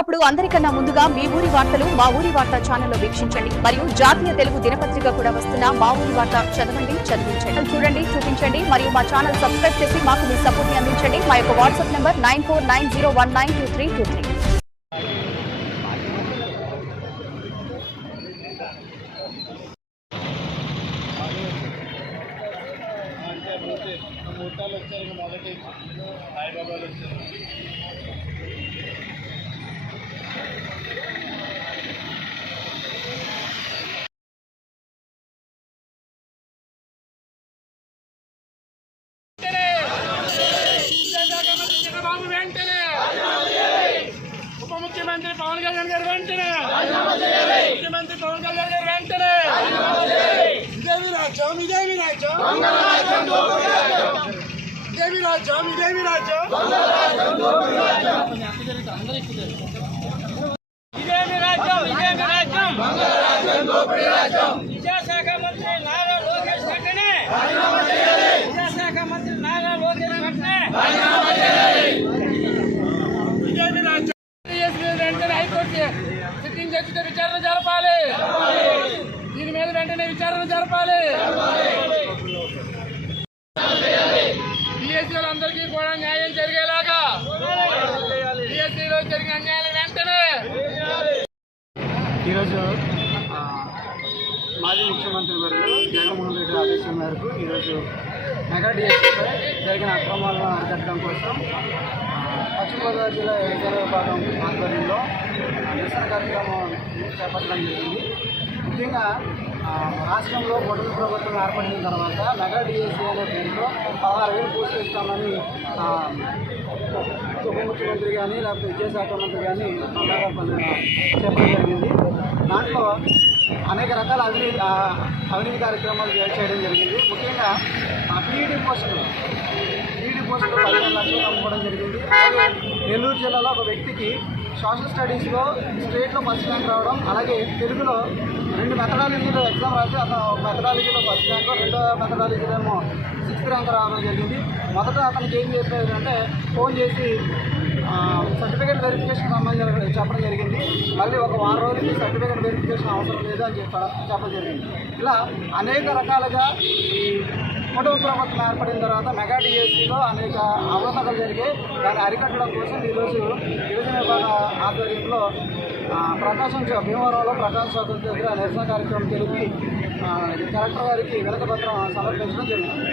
అప్పుడు అందరికన్నా ముందుగా మీ ఊరి వార్తలు మా ఊరి వార్త ఛానల్లో వీక్షించండి మరియు జాతీయ తెలుగు దినపత్రిక కూడా వస్తున్న మా ఊరి వార్త చదవండి, చదివించండి, చూడండి, చూపించండి మరియు మా ఛానల్ సబ్స్క్రైబ్ చేసి మాకు మీ సపోర్ట్ ని అందించండి. మా యొక్క వాట్సాప్ నంబర్ 9490192323. ముఖ్యమంత్రి పవన్ కళ్యాణ్ గారు వెంటనే ముఖ్యమంత్రి పవన్ కళ్యాణ్ గారు వెంటనే ఇదేమి రాజ్యం ఇదేమి రాజ్యం ఇదేమి రాజ్యం ఇదేమి రాజ్యం ఇదేమి రాజ్యం ఇదేమి రాజ్యం విద్యాశాఖ మంత్రి నారా లోకేష్ వెంటనే విద్యాశాఖ మంత్రి నారా లోకేష్ వెంటనే ఇదేమి రాజ్యం వెంటనే హైకోర్టు సిట్టింగ్ జడ్జితో విచారణ జరపాలి. దీని మీద వెంటనే విచారణ జరపాలి. పిఎస్సీలందరికీ కూడా న్యాయం జరిగేలాగా పిఎస్సీలో జరిగిన అన్యాయాలు వెంటనే. ఈరోజు మాజీ ముఖ్యమంత్రి వర్యులు జగన్మోహన్ రెడ్డి ఆదేశం మేరకు ఈరోజు మెగా డిఎస్సీపై జరిగిన అక్రమాలను అరికట్టడం కోసం పశ్చిమ గోదావరి జిల్లా ఎన్నికల విభాగం ఆధ్వర్యంలో నిరసన కార్యక్రమం చేపట్టడం జరిగింది. ముఖ్యంగా రాష్ట్రంలో కూటమి ప్రభుత్వం ఏర్పడిన తర్వాత మెగా డిఎస్సీ అనే పేరుతో 16,000 పోస్టులు ఇస్తామని ఉప ముఖ్యమంత్రి కానీ లేకపోతే విద్యాశాఖ మంత్రి కానీ చెప్పడం జరిగింది. దాంట్లో అనేక రకాల అవినీతి కార్యక్రమాలు చేయడం జరిగింది. ముఖ్యంగా పీఈడీ పోస్టులు 15 లక్షలు అమ్ముకోవడం జరిగింది. అలాగే నెల్లూరు జిల్లాలో ఒక వ్యక్తికి సోషల్ స్టడీస్లో స్టేట్లో ఫస్ట్ ర్యాంక్ రావడం, అలాగే తెలుగులో 2 మెథడాలజీలో ఎగ్జామ్ రాసి అతను ఒక మెథడాలజీలో ఫస్ట్ ర్యాంక్, రెండో మెథడాలజీలో 6th ర్యాంక్ రావడం జరిగింది. మొదట అతనికి ఏం చేస్తారంటే ఫోన్ చేసి సర్టిఫికేట్ వెరిఫికేషన్ సంబంధించి చెప్పడం జరిగింది. మళ్ళీ ఒక వారం రోజులకి సర్టిఫికేట్ వెరిఫికేషన్ అవసరం లేదు అని చెప్పడం జరిగింది. ఇలా అనేక రకాలుగా ఈ కూటమి ప్రభుత్వం ఏర్పడిన తర్వాత మెగా డిఎస్సీలో అనేక అవకతవకలు జరిగాయి. దాన్ని అరికట్టడం కోసం ఈరోజు యువజన విభాగ ఆధ్వర్యంలో భీమవరంలో ప్రకాశం చౌక్ దగ్గర నిరసన కార్యక్రమం జరిపి కలెక్టర్ గారికి వినతి పత్రం సమర్పించడం జరిగింది.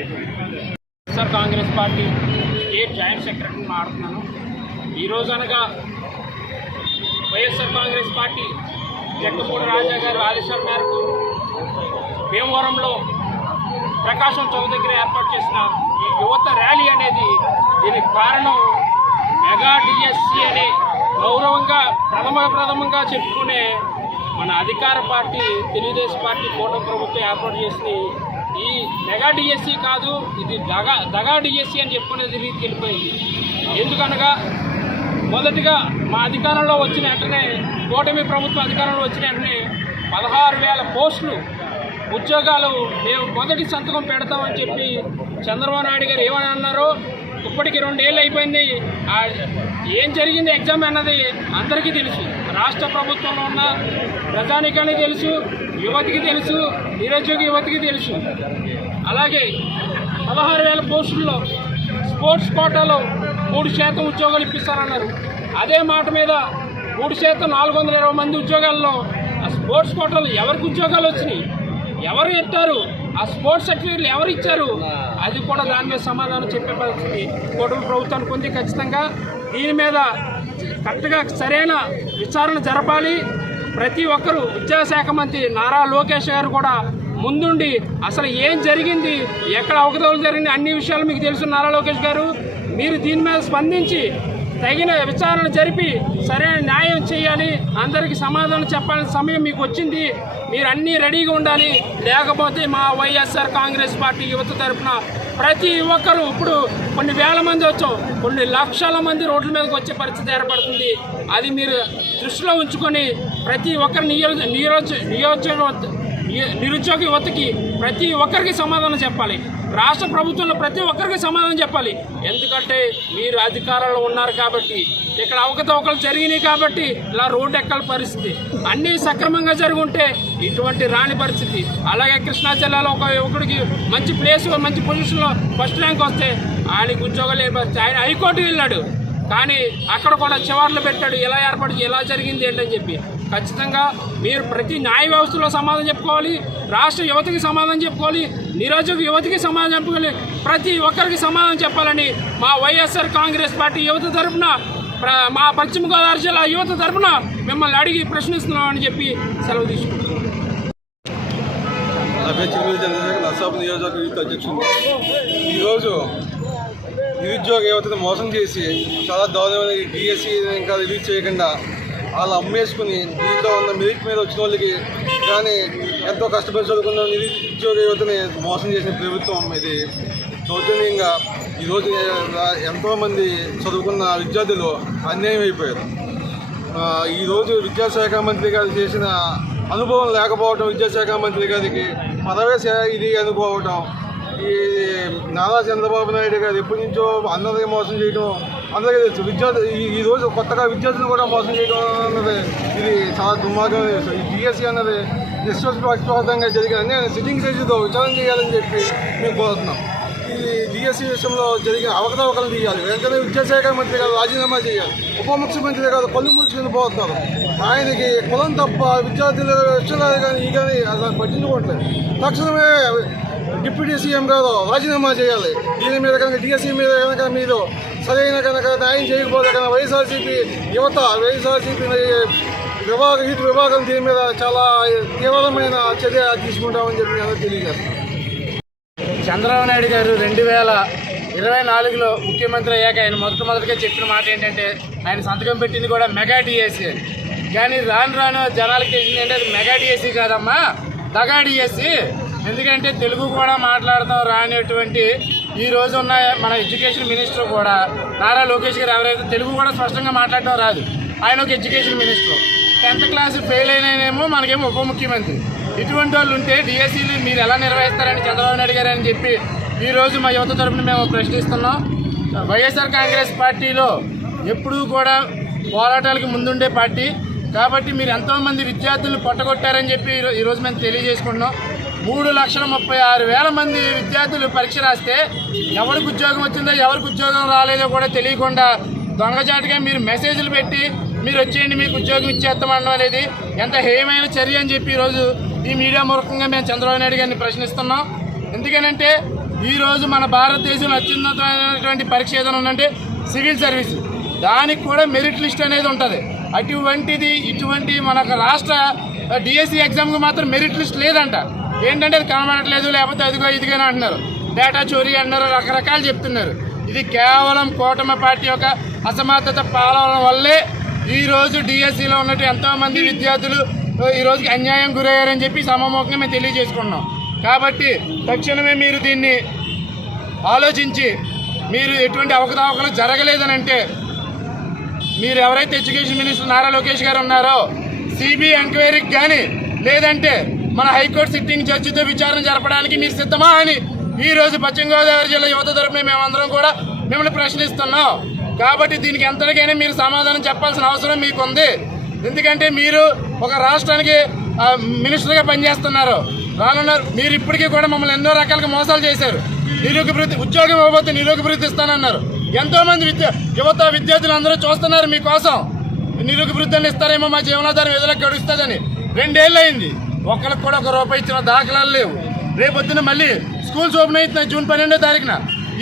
YSR Congress party state joint సెక్రటరీని మాట్లాడుతున్నాను. ఈరోజు అనగా వైఎస్ఆర్ కాంగ్రెస్ పార్టీ జక్కపూడి రాజా గారి ఆదేశాల మేరకు భీమవరంలో ప్రకాశం చౌక్ దగ్గర ఏర్పాటు చేసిన ఈ యువత ర్యాలీ అనేది దీనికి కారణం మెగా డిఎస్సీ అనే గౌరవంగా ప్రథమంగా చెప్పుకునే మన అధికార పార్టీ తెలుగుదేశం పార్టీ కూటమి ప్రభుత్వం ఏర్పాటు చేసిన ఈ మెగా డిఎస్సీ కాదు, ఇది దగా డిఎస్సీ అని చెప్పుకునేది రీతికి వెళ్ళిపోయింది. ఎందుకనగా మొదటిగా మా అధికారంలో వచ్చిన వెంటనే కూటమి ప్రభుత్వం అధికారంలో వచ్చిన వెంటనే 16,000 పోస్టులు ఉద్యోగాలు మేము మొదటి సంతకం పెడతామని చెప్పి చంద్రబాబు నాయుడు గారు ఏమని అన్నారో ఇప్పటికి 2 ఏళ్ళు అయిపోయింది. ఏం జరిగింది ఎగ్జామ్ అన్నది అందరికీ తెలుసు. రాష్ట్ర ప్రభుత్వంలో ఉన్న ప్రజానికానికి తెలుసు, యువతికి తెలుసు, నిరుద్యోగ యువతికి తెలుసు. అలాగే 16,000 పోస్టుల్లో స్పోర్ట్స్ కోటాలో 3% ఉద్యోగాలు ఇప్పిస్తారన్నారు. అదే మాట మీద 3% 420 మంది ఉద్యోగాల్లో ఆ స్పోర్ట్స్ కోటాలో ఎవరికి ఉద్యోగాలు వచ్చినాయి, ఎవరు ఇస్తారు, ఆ స్పోర్ట్స్ సర్టిఫికేట్లు ఎవరు ఇచ్చారు, అది కూడా దాని మీద సమాధానం చెప్పే పరిస్థితి కూటమి ప్రభుత్వానికి ఉంది. ఖచ్చితంగా దీని మీద కరెక్ట్గా సరైన విచారణ జరపాలి. ప్రతి ఒక్కరూ విద్యాశాఖ మంత్రి నారా లోకేష్ గారు కూడా ముందుండి అసలు ఏం జరిగింది, ఎక్కడ అవకతవకలు జరిగింది అన్ని విషయాలు మీకు తెలుసు. నారా లోకేష్ గారు మీరు దీని మీద స్పందించి తగిన విచారణ జరిపి సరైన న్యాయం చేయాలి, అందరికీ సమాధానం చెప్పాల్సిన సమయం మీకు వచ్చింది. మీరు అన్నీ రెడీగా ఉండాలి. లేకపోతే మా వైఎస్ఆర్ కాంగ్రెస్ పార్టీ యువత తరఫున ప్రతి ఒక్కరు ఇప్పుడు కొన్ని వేల మంది వచ్చాం, కొన్ని లక్షల మంది రోడ్ల మీదకి వచ్చే పరిస్థితి ఏర్పడుతుంది. అది మీరు దృష్టిలో ఉంచుకొని ప్రతి ఒక్కరి నిరుద్యోగ యువతకి ప్రతి ఒక్కరికి సమాధానం చెప్పాలి. రాష్ట్ర ప్రభుత్వంలో ప్రతి ఒక్కరికి సమాధానం చెప్పాలి. ఎందుకంటే మీరు అధికారంలో ఉన్నారు కాబట్టి, ఇక్కడ అవకతవకలు జరిగినాయి కాబట్టి ఇలా రోడ్డు ఎక్కల పరిస్థితి. అన్నీ సక్రమంగా జరిగి ఉంటే ఇటువంటి రాని పరిస్థితి. అలాగే కృష్ణా జిల్లాలో ఒక యువకుడికి మంచి ప్లేస్, మంచి పొజిషన్లో ఫస్ట్ ర్యాంక్ వస్తే ఆయనకి ఉద్యోగాలు లేని పరిస్థితి. ఆయన హైకోర్టుకి వెళ్ళాడు, కానీ అక్కడ కూడా చివర్లు పెట్టాడు. ఎలా ఏర్పడి ఎలా జరిగింది ఏంటని చెప్పి. ఖచ్చితంగా మీరు ప్రతి న్యాయ వ్యవస్థలో సమాధానం చెప్పుకోవాలి, రాష్ట్ర యువతకి సమాధానం చెప్పుకోవాలి, నిరుద్యోగ యువతకి సమాధానం చెప్పుకోవాలి, ప్రతి ఒక్కరికి సమాధానం చెప్పాలని మా వైఎస్ఆర్ కాంగ్రెస్ పార్టీ యువత తరఫున, మా పశ్చిమ గోదావరి జిల్లా యువత తరఫున మిమ్మల్ని అడిగి ప్రశ్నిస్తున్నామని చెప్పి సెలవు తీసుకుంటున్నాం. నా పేరు చిరుమూరి చంద్రశేఖర్, నర్సాపు నియోజకవర్గ యూత్ అధ్యక్షుడు. ఈరోజు నిరుద్యోగ యువతను మోసం చేసి చాలా దారుణమైన డిఎస్సి ఇంకా రిలీజ్ చేయకుండా వాళ్ళు అమ్మేసుకుని దీంట్లో ఉన్న మెరిట్ మీద వచ్చిన వాళ్ళకి కానీ ఎంతో కష్టపడి చదువుకున్న నిరుద్యోగ యువతని మోసం చేసిన ప్రభుత్వం ఇది. దౌర్జన్యంగా ఈరోజు ఎంతోమంది చదువుకున్న విద్యార్థులు అన్యాయం అయిపోయారు. ఈరోజు విద్యాశాఖ మంత్రి గారు చేసిన అనుభవం లేకపోవడం, విద్యాశాఖ మంత్రి గారికి పదవే ఇది అనుకోవటం, ఈ నారా చంద్రబాబు నాయుడు గారు ఎప్పటి నుంచో అందరికీ మోసం చేయడం అందరికీ తెలుసు. ఈరోజు కొత్తగా విద్యార్థులు కూడా మోసం చేయడం అన్నది ఇది చాలా దుర్మార్గం. ఈ డిఎస్సి అన్నది నిష్పక్షపాతంగా జరిగిన అన్ని సిట్టింగ్ జడ్జితో విచారణ చేయాలని చెప్పి మేము కోరుతున్నాం. ఈ డిఎస్సి విషయంలో జరిగిన అవకతవకలు తీయాలి. వెంటనే విద్యాశాఖ మంత్రి గారు రాజీనామా చేయాలి. ఉప ముఖ్యమంత్రి గారు కళ్ళు మూసుకుని పోతున్నారు. ఆయనకి కులం తప్ప విద్యార్థులు విషయాలు కానీ ఈ కానీ అలా పట్టించుకోవట్లేదు. తక్షణమే డిప్యూటీ సీఎం గారు రాజీనామా చేయాలి. దీని మీద కనుక డిఎస్సి మీద కనుక మీరు సరైన కనుక న్యాయం చేయకపోతే కనుక వైఎస్ఆర్సీపీ యువత, వైఎస్ఆర్సీపీ విభాగం దీని మీద చాలా తీవ్రమైన చర్య తీసుకుంటామని చెప్పి నేను తెలియజేస్తాను. చంద్రబాబు నాయుడు గారు 2024లో ముఖ్యమంత్రి అయ్యాక ఆయన మొదటగా చెప్పిన మాట ఏంటంటే ఆయన సంతకం పెట్టింది కూడా మెగా డిఎస్సి అని. కానీ రాను జనాలకి తెలిసిందంటే అది మెగా డిఎస్సి కాదమ్మా, దగా డిఎస్సి. ఎందుకంటే తెలుగు కూడా మాట్లాడతాం రానిటువంటి ఈ రోజు ఉన్న మన ఎడ్యుకేషన్ మినిస్టర్ కూడా నారా లోకేష్ గారు ఎవరైతే తెలుగు కూడా స్పష్టంగా మాట్లాడటం రాదు. ఆయన ఒక education minister, 10th class fail అయినేమో మనకేమో ఉప ముఖ్యమంత్రి. ఇటువంటి వాళ్ళు ఉంటే డిఎస్సీలు మీరు ఎలా నిర్వహిస్తారని చంద్రబాబు నాయుడు గారు అని చెప్పి ఈరోజు మా యువత తరఫున మేము ప్రశ్నిస్తున్నాం. వైఎస్ఆర్ కాంగ్రెస్ పార్టీలో ఎప్పుడూ కూడా పోరాటాలకు ముందుండే పార్టీ కాబట్టి మీరు ఎంతోమంది విద్యార్థులు పొట్టగొట్టారని చెప్పి ఈరోజు మేము తెలియజేసుకుంటున్నాం. 3,36,000 మంది విద్యార్థులు పరీక్ష రాస్తే ఎవరికి ఉద్యోగం వచ్చిందో ఎవరికి ఉద్యోగం రాలేదో కూడా తెలియకుండా దొంగచాటుగా మీరు మెసేజ్లు పెట్టి మీరు వచ్చేయండి మీకు ఉద్యోగం ఇచ్చేస్తామనడం అనేది ఎంత హేయమైన చర్య అని చెప్పి ఈరోజు ఈ మీడియా మూలకంగా మేము చంద్రబాబు నాయుడు గారిని ప్రశ్నిస్తున్నాం. ఎందుకనంటే ఈరోజు మన భారతదేశంలో అత్యున్నతమైనటువంటి పరీక్ష ఏదైనా ఉందంటే సివిల్ సర్వీస్, దానికి కూడా మెరిట్ లిస్ట్ అనేది ఉంటుంది. ఇటువంటి మనకు రాష్ట్ర డిఎస్సి ఎగ్జామ్కి మాత్రం మెరిట్ లిస్ట్ లేదంట. ఏంటంటే అది కనబడట్లేదు, లేకపోతే అదిగో ఇదిగానే అంటున్నారు, డేటా చోరీ అంటున్నారు, రకరకాలు చెప్తున్నారు. ఇది కేవలం కూటమి పార్టీ యొక్క అసమర్థత పాలన వల్లే ఈరోజు డిఎస్సిలో ఉన్నట్టు ఎంతోమంది విద్యార్థులు ఈ రోజుకి అన్యాయం గురయ్యారని చెప్పి సమమూలంగా మేము తెలియజేసుకున్నాం. కాబట్టి తక్షణమే మీరు దీన్ని ఆలోచించి మీరు ఎటువంటి అవకతవకలు జరగలేదని అంటే మీరు ఎవరైతే ఎడ్యుకేషన్ మినిస్టర్ నారా లోకేష్ గారు ఉన్నారో సిబిఐ ఎంక్వైరీకి కానీ లేదంటే మన హైకోర్టు సిట్టింగ్ జడ్జితో విచారణ జరపడానికి మీరు సిద్ధమా అని ఈరోజు పశ్చిమ గోదావరి జిల్లా యువత తరపున మేమందరం కూడా మిమ్మల్ని ప్రశ్నిస్తున్నాం. కాబట్టి దీనికి ఎంతటికైనా మీరు సమాధానం చెప్పాల్సిన అవసరం మీకు ఉంది. ఎందుకంటే మీరు ఒక రాష్ట్రానికి మినిస్టర్గా పనిచేస్తున్నారు, రానున్నారు. మీరు ఇప్పటికీ కూడా మమ్మల్ని ఎన్నో రకాలుగా మోసాలు చేశారు. నిరుద్యోగ ఉద్యోగం ఇవ్వబోతే నిరుద్యోగ ఇస్తానన్నారు. ఎంతోమంది యువత విద్యార్థులు అందరూ చూస్తున్నారు మీకోసం. నిరుద్యోగ ఇస్తారేమో మా జీవనాధారం ఎదురుకి గడుస్తుందని 2 ఏళ్ళు అయింది. ఒక్కరికి కూడా ₹1 ఇచ్చిన దాఖలాలు లేవు. రేపొద్దున మళ్ళీ స్కూల్స్ ఓపెన్ అవుతున్నాయి June 12వ తారీఖున.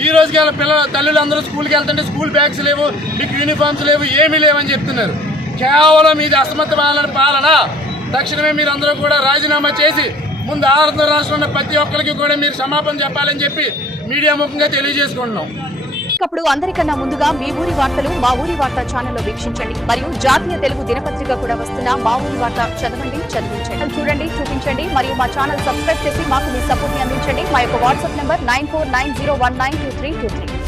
ఈ రోజుకి పిల్లల తల్లులు అందరూ స్కూల్కి వెళ్తుంటే స్కూల్ బ్యాగ్స్ లేవు, మీకు యూనిఫామ్స్ లేవు, ఏమీ లేవని చెప్తున్నారు. కేవలం ఇది అసమర్థ పాలన. తక్షణమే మీరు అందరూ కూడా రాజీనామా చేసి ముందు ఆంధ్ర రాష్ట్రంలో ప్రతి ఒక్కరికి కూడా మీరు క్షమాపణ చెప్పాలని చెప్పి మీడియా ముఖంగా తెలియజేసుకుంటున్నాం. అప్పుడు అందరికన్నా ముందుగా మీ ఊరి వార్తలు మా ఊరి వార్త ఛానల్లో వీక్షించండి. మరియు జాతీయ తెలుగు దినపత్రిక కూడా వస్తున్న మా ఊరి వార్త చదవండి, చదివించండి, చూడండి, చూపించండి. మరియు మా ఛానల్ సబ్స్క్రైబ్ చేసి మాకు మీ సపోర్ట్ ని అందించండి. మా యొక్క వాట్సాప్ నంబర్ 9490192323.